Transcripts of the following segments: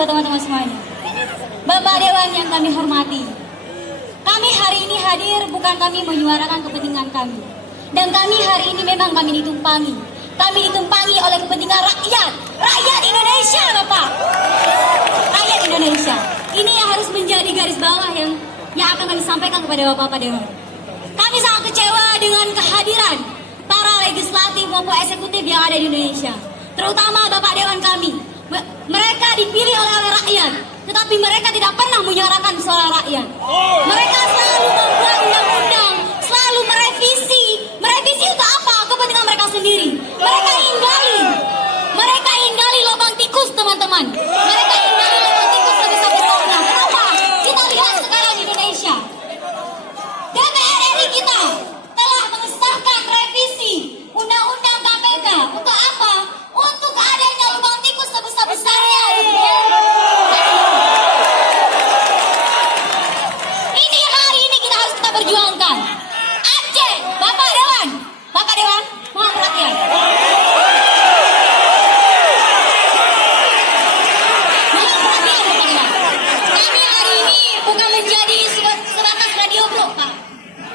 buat teman-teman semuanya. Bapak Dewan yang kami hormati, kami hari ini hadir bukan kami menyuarakan kepentingan kami. Dan kami hari ini memang kami ditumpangi. Kami ditumpangi oleh kepentingan rakyat. Rakyat Indonesia, Bapak. Rakyat Indonesia. Ini yang harus menjadi garis bawah yang akan kami sampaikan kepada Bapak Dewan. Kami sangat kecewa dengan kehadiran para legislatif maupun eksekutif yang ada di Indonesia. Terutama Bapak Dewan kami. Mereka dipilih oleh rakyat, tetapi mereka tidak pernah menyuarakan suara rakyat. Mereka selalu membuat undang-undang, selalu merevisi. Merevisi untuk apa? Kepentingan mereka sendiri. Mereka inggali lubang tikus, teman-teman. Mereka inggali lubang tikus sebesar-besarnya. Kenapa? Kita lihat sekarang di Indonesia. DPR RI kita telah mengesahkan revisi Undang-Undang KPK. Untuk apa? Untuk adanya lubang tikus sebesar-besarnya. Ini hari ini kita harus perjuangkan. Aceh, Bapak Dewan, mohon perhatian. Mohon perhatian, Bapak Dewan. Kami hari ini bukan menjadi sebatas radio bro, Pak.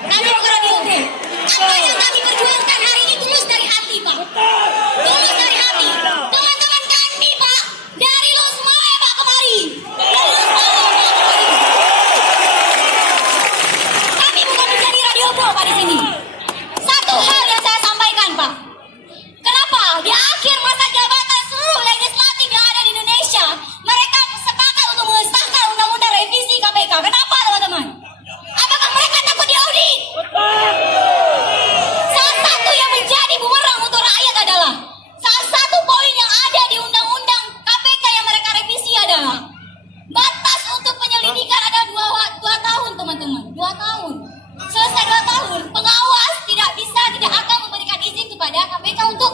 Kami bukan radio bro. Apa yang kami perjuangkan hari ini tulus dari hati, Pak. Tulus dari hati. Teman-teman kami, Pak, dari Los Mae, Pak, kemari. Dari Los Mae, Pak, kemari. Kami bukan menjadi radio bro, Pak, di sini. Satu hal yang saya sampaikan, Pak. Kenapa? Di akhir masa jabatan seluruh legislatif yang ada di Indonesia, mereka sepakat untuk mengesahkan undang-undang revisi KPK. Kenapa, teman-teman? Apakah mereka takut diaudit? Salah satu yang menjadi bumerang untuk rakyat adalah salah satu poin yang ada di undang-undang KPK yang mereka revisi adalah batas untuk penyelidikan ada 2 tahun, teman-teman. 2 tahun. Selesai 2 tahun, pengawas tidak akan memberikan izin kepada KPK untuk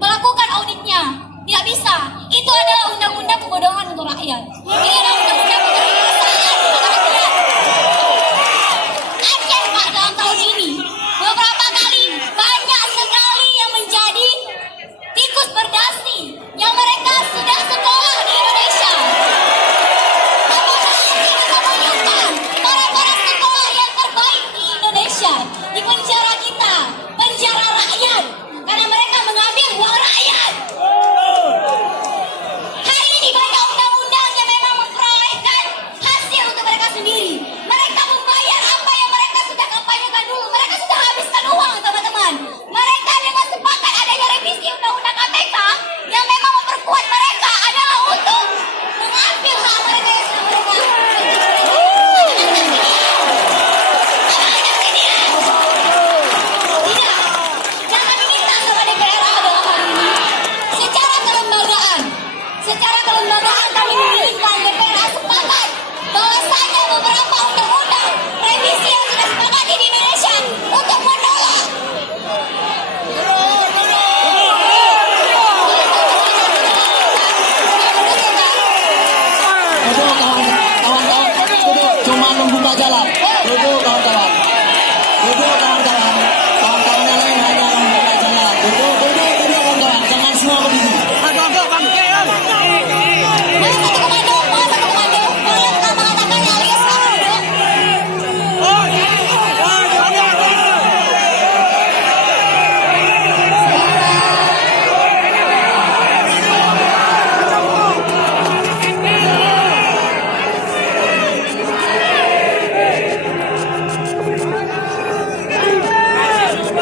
melakukan auditnya. Tidak bisa. Itu adalah undang-undang kebodohan untuk rakyat. Ini adalah undang-undang kebodohan kepada rakyat. Aceh, Pak, dalam tahun ini beberapa kali banyak sekali yang menjadi tikus berdasi yang mereka sudah sekolah di Indonesia. Apakah Aceh bisa menyimpan para sekolah yang terbaik di Indonesia di penjara kita, penjara rakyat, karena mereka mengambil uang rakyat. Hari ini banyak undang-undang yang memang memperolehkan hasil untuk mereka sendiri. Mereka membayar apa yang mereka sudah kampanyekan dulu. Mereka sudah habiskan uang, teman-teman. Mereka dengan sepakat adanya revisi undang-undang KPK yang memang memperkuat mereka adalah untuk mengambil hak mereka yang sudah mereka. Tidak. Jangan diminta sama DPR adalah hari ini. Secara kelembagaan kami menginginkan DPR sepakat bahwasanya beberapa undang-undang revisi yang sudah sepakat di Indonesia untuk menolak. Duduk, cuma membuka jalan. Duduk, kawan-kawan. Kawan-kawan yang lain hanya membuka jalan. Duduk, kawan-kawan. Jangan semua berdiri. Mohon satu komando. Kalian telah mengatakan alias duduk.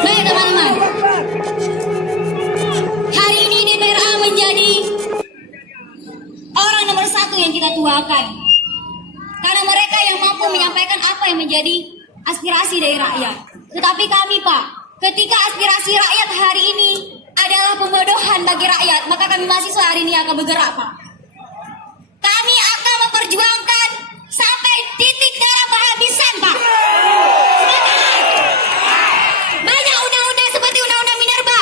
Baik, teman-teman. Hari ini DPRA menjadi orang nomor 1 yang kita tuakan. Karena mereka yang mampu menyampaikan apa yang menjadi aspirasi dari rakyat. Tetapi kami, Pak, ketika aspirasi rakyat hari ini adalah pembodohan bagi rakyat, maka kami mahasiswa hari ini akan bergerak, Pak. Kami akan memperjuangkan sampai titik darah penghabisan, Pak. Banyak undang-undang seperti undang-undang minerba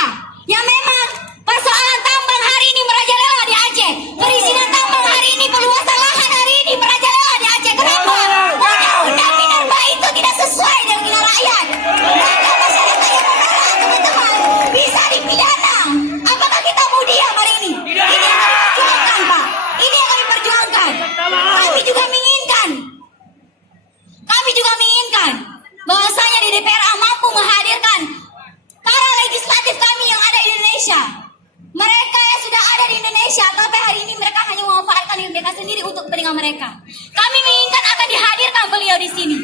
yang memang persoalan tambang hari ini merajalela di Aceh. Perizinan tambang hari ini, perluasan lahan hari ini merajalela di Aceh. Kenapa? Undang-undang minerba itu tidak sesuai dengan keinginan rakyat. Maka masyarakat yang menolak, teman-teman, bisa dipidana. Apakah kita mau diam hari ini? Ini yang kami perjuangkan, Pak. kepentingan mereka. Kami menginginkan akan dihadirkan beliau di sini.